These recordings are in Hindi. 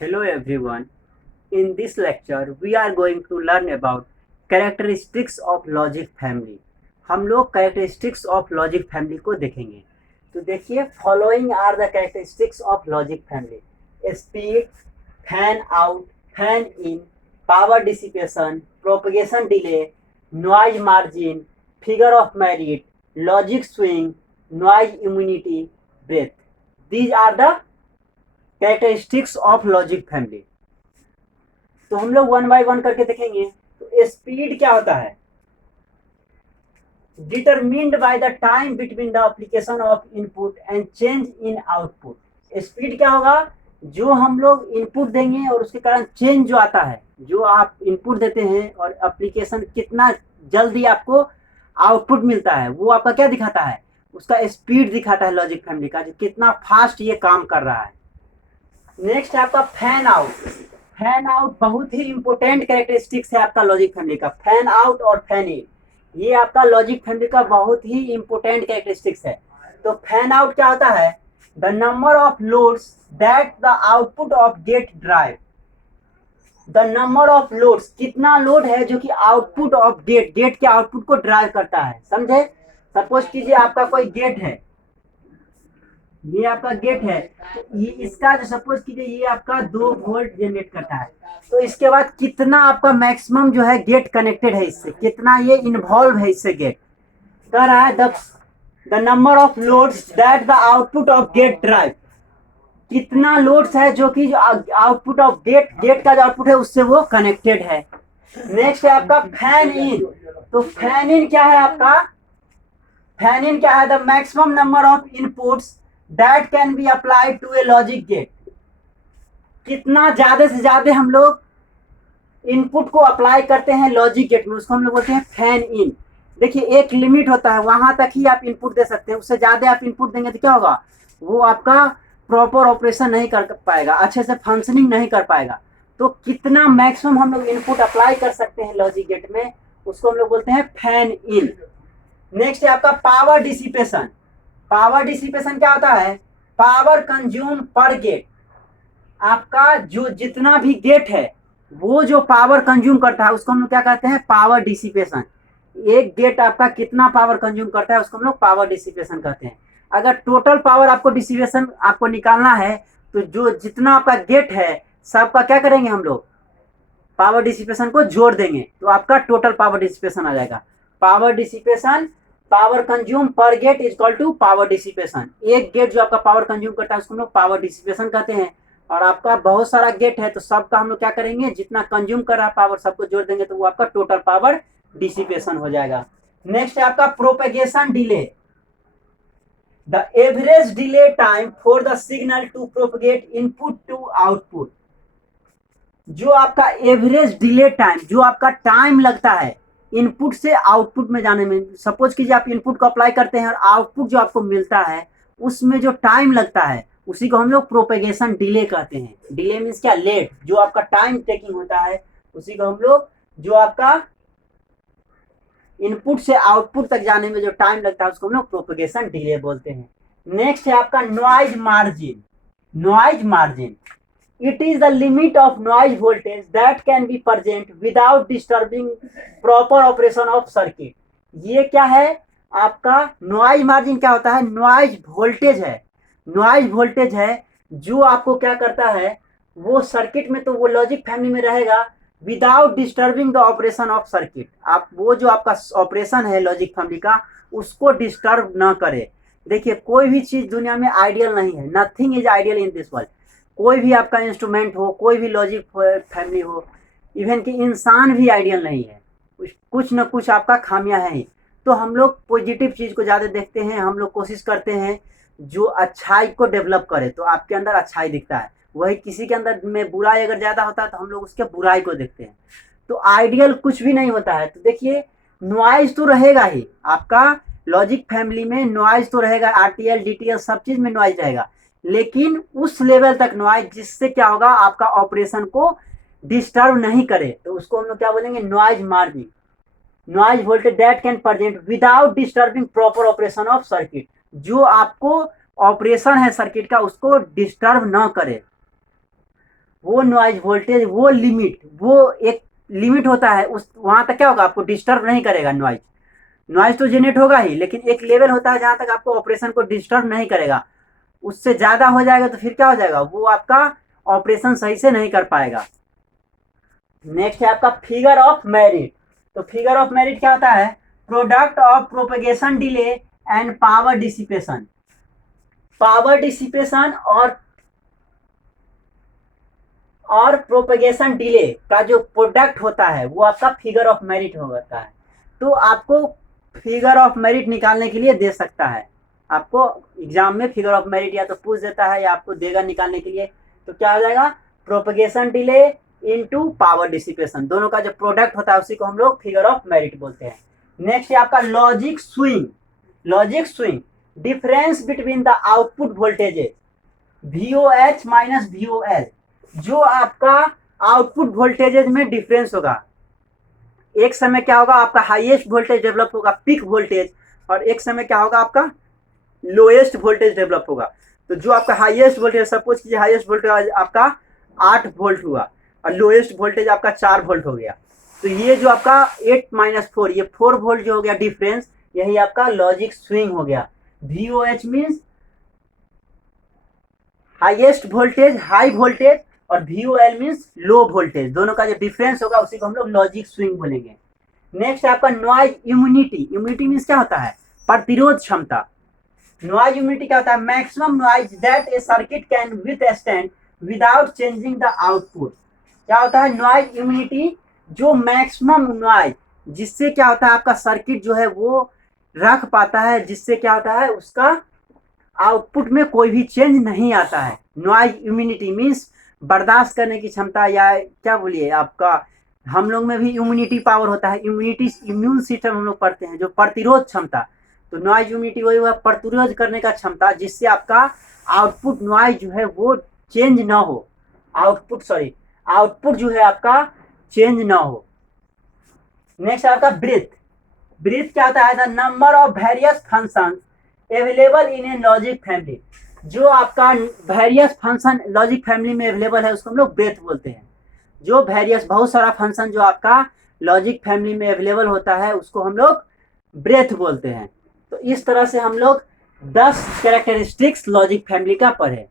Hello everyone. In this lecture, we are going to learn about characteristics of logic family. हम लोग characteristics of logic family को देखेंगे. तो देखिए, following are the characteristics of logic family: speed, fan out, fan in, power dissipation, propagation delay, noise margin, figure of merit, logic swing, noise immunity, breadth. These are the characteristics of logic family. तो हम लोग वन बाय वन करके देखेंगे. तो स्पीड क्या होता है? Determined by the time between the application of input and change in output. Speed क्या होगा? जो हम लोग इनपुट देंगे और उसके कारण चेंज जो आता है, जो आप इनपुट देते हैं और एप्लीकेशन कितना जल्दी आपको आउटपुट मिलता है, वो आपका क्या दिखाता है? उसका स्पीड दिखाता है लॉजिक फैमिली का, कितना फास्ट ये काम कर रहा है. नेक्स्ट है आपका फैन आउट. फैन आउट बहुत ही इंपॉर्टेंट कैरेक्टरिस्टिक्स है आपका लॉजिक फैमिली का. फैन आउट और फैन इन, ये आपका लॉजिक फैमिली का बहुत ही इंपॉर्टेंट कैरेक्टरिस्टिक्स है. तो फैन आउट क्या होता है? The number of loads that the output of gate drive. The number of loads, कितना लोड है जो कि आउटपुट ऑफ गेट के आउटपुट को ड्राइव करता है. समझे? सपोज कीजिए आपका कोई गेट है, ये आपका गेट है, तो ये इसका जो सपोज कीजिए ये आपका 2 वोल्ट जनरेट करता है. तो इसके बाद कितना आपका मैक्सिमम जो है गेट कनेक्टेड है इससे, कितना ये इन्वॉल्व है इससे गेट कह रहा है. The number of loads that the output of gate drive, कितना लोड्स है जो कि आउटपुट ऑफ गेट का जो आउटपुट है उससे वो कनेक्टेड है. नेक्स्ट है आपका फैन इन. तो फैन इन क्या है आपका? फैन इन क्या है? The maximum number of inputs that can be applied to a logic gate. कितना ज्यादा से ज्यादा हम लोग इनपुट को अप्लाई करते हैं लॉजिक गेट में, उसको हम लोग बोलते हैं फैन इन. देखिए, एक लिमिट होता है, वहां तक ही आप इनपुट दे सकते हैं. उससे ज्यादा आप इनपुट देंगे तो क्या होगा? वो आपका प्रॉपर ऑपरेशन नहीं कर पाएगा, अच्छे से फंक्शनिंग नहीं कर पाएगा. तो कितना मैक्सिमम हम लोग इनपुट अप्लाई कर सकते हैं लॉजिक गेट में, उसको हम लोग बोलते हैं फैन इन. नेक्स्ट है आपका पावर डिसिपेशन. पावर डिसिपेशन क्या होता है? Power consume per gate. आपका जो जितना भी गेट है वो जो पावर कंज्यूम करता है उसको हम लोग क्या कहते हैं? Power dissipation. एक गेट आपका कितना पावर कंज्यूम करता है उसको हम लोग पावर डिसिपेशन कहते हैं. अगर टोटल पावर आपको डिसिपेशन आपको निकालना है तो जो जितना आपका गेट है सबका क्या करेंगे हम लोग? पावर डिसिपेशन को जोड़ देंगे तो आपका टोटल पावर डिसिपेशन आ जाएगा. Power dissipation, power consume per gate is equal to power dissipation. एक गेट जो आपका पावर कंज्यूम करता है उसको हम लोग पावर डिसिपेशन कहते हैं. और आपका बहुत सारा गेट है तो सबका हम लोग क्या करेंगे? जितना कंज्यूम कर रहा है पावर सबको जोड़ देंगे तो वो आपका टोटल पावर डिसिपेशन हो जाएगा. नेक्स्ट है आपका propagation delay. The average delay time for the signal to propagate input to output. जो आपका एवरेज डिले टाइम, जो आपका टाइम लगता है इनपुट से आउटपुट में जाने में, सपोज कीजिए आप इनपुट को अप्लाई करते हैं और आउटपुट जो आपको मिलता है उसमें जो टाइम लगता है उसी को हम लोग प्रोपेगेशन डिले कहते हैं. डिले मीन्स क्या? लेट. जो आपका टाइम टेकिंग होता है उसी को हम लोग, जो आपका इनपुट से आउटपुट तक जाने में जो टाइम लगता है उसको हम लोग प्रोपेगेशन डिले बोलते हैं. नेक्स्ट है आपका noise margin. Noise margin, it is the limit of noise voltage that can be present without disturbing proper operation of circuit. ये क्या है आपका? नॉइज मार्जिन क्या होता है? नॉइज वोल्टेज है. नॉइज वोल्टेज है जो आपको क्या करता है, वो सर्किट में तो वो लॉजिक फैमिली में रहेगा without disturbing the operation of circuit. आप वो जो आपका ऑपरेशन है लॉजिक फैमिली का उसको डिस्टर्ब ना करे. देखिए, कोई भी चीज दुनिया में आइडियल नहीं है. Nothing is ideal in this world. कोई भी आपका इंस्ट्रूमेंट हो, कोई भी लॉजिक फैमिली हो, इवन कि इंसान भी आइडियल नहीं है. कुछ न कुछ आपका खामियां हैं. तो हम लोग पॉजिटिव चीज को ज़्यादा देखते हैं. हम लोग कोशिश करते हैं जो अच्छाई को डेवलप करे, तो आपके अंदर अच्छाई दिखता है. वही किसी के अंदर में बुराई अगर ज़्यादा होता है तो हम लोग उसके बुराई को देखते हैं. तो आइडियल कुछ भी नहीं होता है. तो देखिए, नॉइज तो रहेगा ही आपका लॉजिक फैमिली में. नॉइज तो रहेगा, आरटीएल डीटीएल सब चीज़ में नॉइज रहेगा, लेकिन उस लेवल तक नॉइज जिससे क्या होगा आपका ऑपरेशन को डिस्टर्ब नहीं करे. तो उसको हम लोग क्या बोलेंगे? Noise margin. Noise voltage that can present without disturbing proper operation of circuit. जो आपको ऑपरेशन है सर्किट का उसको डिस्टर्ब ना करे. वो नॉइज वोल्टेज, वो लिमिट, वो एक लिमिट होता है, उस वहां तक क्या होगा, आपको डिस्टर्ब नहीं करेगा नॉइज। नॉइज तो जनरेट होगा ही, लेकिन एक लेवल होता है जहां तक आपको ऑपरेशन को डिस्टर्ब नहीं करेगा। उससे ज्यादा हो जाएगा तो फिर क्या हो जाएगा, वो आपका ऑपरेशन सही से नहीं कर पाएगा। नेक्स्ट है आपका फिगर ऑफ मेरिट। तो फिगर ऑफ मेरिट क्या होता है, product of propagation delay and power dissipation. Power dissipation और प्रोपेगेशन डिले का जो प्रोडक्ट होता है वो आपका फिगर ऑफ मेरिट होता है। तो आपको फिगर ऑफ मेरिट निकालने के लिए दे सकता है, आपको एग्जाम में फिगर ऑफ मेरिट या तो पूछ देता है या आपको देगा निकालने के लिए। तो क्या हो जाएगा, propagation delay into power dissipation, दोनों का जो प्रोडक्ट होता है उसी को हम लोग फिगर ऑफ मेरिट बोलते हैं। नेक्स्ट है आपका logic swing. Logic swing, difference between the output voltages VOH minus VOL। जो आपका आउटपुट वोल्टेजेस में डिफरेंस होगा, एक समय क्या होगा, आपका हाईएस्ट वोल्टेज डेवलप होगा, पीक वोल्टेज, और एक समय क्या होगा, आपका लोएस्ट वोल्टेज डेवलप होगा। तो जो आपका हाईएस्ट वोल्टेज, सपोज कीजिए हाईएस्ट वोल्टेज आपका 8 वोल्ट हुआ और लोएस्ट वोल्टेज आपका 4 वोल्ट हो गया, तो ये जो आपका 8 माइनस 4, ये 4 वोल्ट जो हो गया डिफरेंस, यही आपका लॉजिक स्विंग हो गया। VOH means highest voltage, high voltage, और VOL मीन्स लो वोल्टेज, दोनों का जो डिफरेंस होगा उसी को हम लोग लॉजिक स्विंग बोलेंगे। नेक्स्ट है आपका नॉइज इम्यूनिटी। इम्यूनिटी मीन्स क्या होता है, प्रतिरोध क्षमता। नॉइज इम्यूनिटी क्या होता है, maximum noise that A circuit can withstand without changing the output. क्या होता है नॉइज इम्यूनिटी, जो मैक्सिमम नॉइज जिससे क्या होता है आपका सर्किट जो है वो रख पाता है, जिससे क्या होता है उसका आउटपुट में कोई भी चेंज नहीं आता है। नॉइज इम्यूनिटी मीन्स बर्दाश्त करने की क्षमता, या क्या बोलिए आपका, हम लोग में भी इम्यूनिटी पावर होता है, इम्यूनिटी इम्यून सिस्टम हम लोग पढ़ते हैं, जो प्रतिरोध क्षमता। तो नॉइज इम्यूनिटी वही हुआ प्रतिरोध करने का क्षमता, जिससे आपका आउटपुट नॉइज जो है वो चेंज ना हो, आउटपुट जो है आपका चेंज ना हो। नेक्स्ट आपका ब्रीथ। ब्रीथ क्या होता है, the number of various function available in A logic family. जो आपका वेरियस फंक्शन लॉजिक फैमिली में अवेलेबल है उसको हम लोग ब्रेथ बोलते हैं। जो वेरियस बहुत सारा फंक्शन जो आपका लॉजिक फैमिली में अवेलेबल होता है उसको हम लोग ब्रेथ बोलते हैं। तो इस तरह से हम लोग 10 कैरेक्टरिस्टिक्स लॉजिक फैमिली का पढ़े।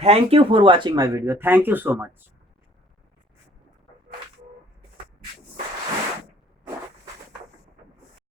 Thank you for watching my video, thank you so much.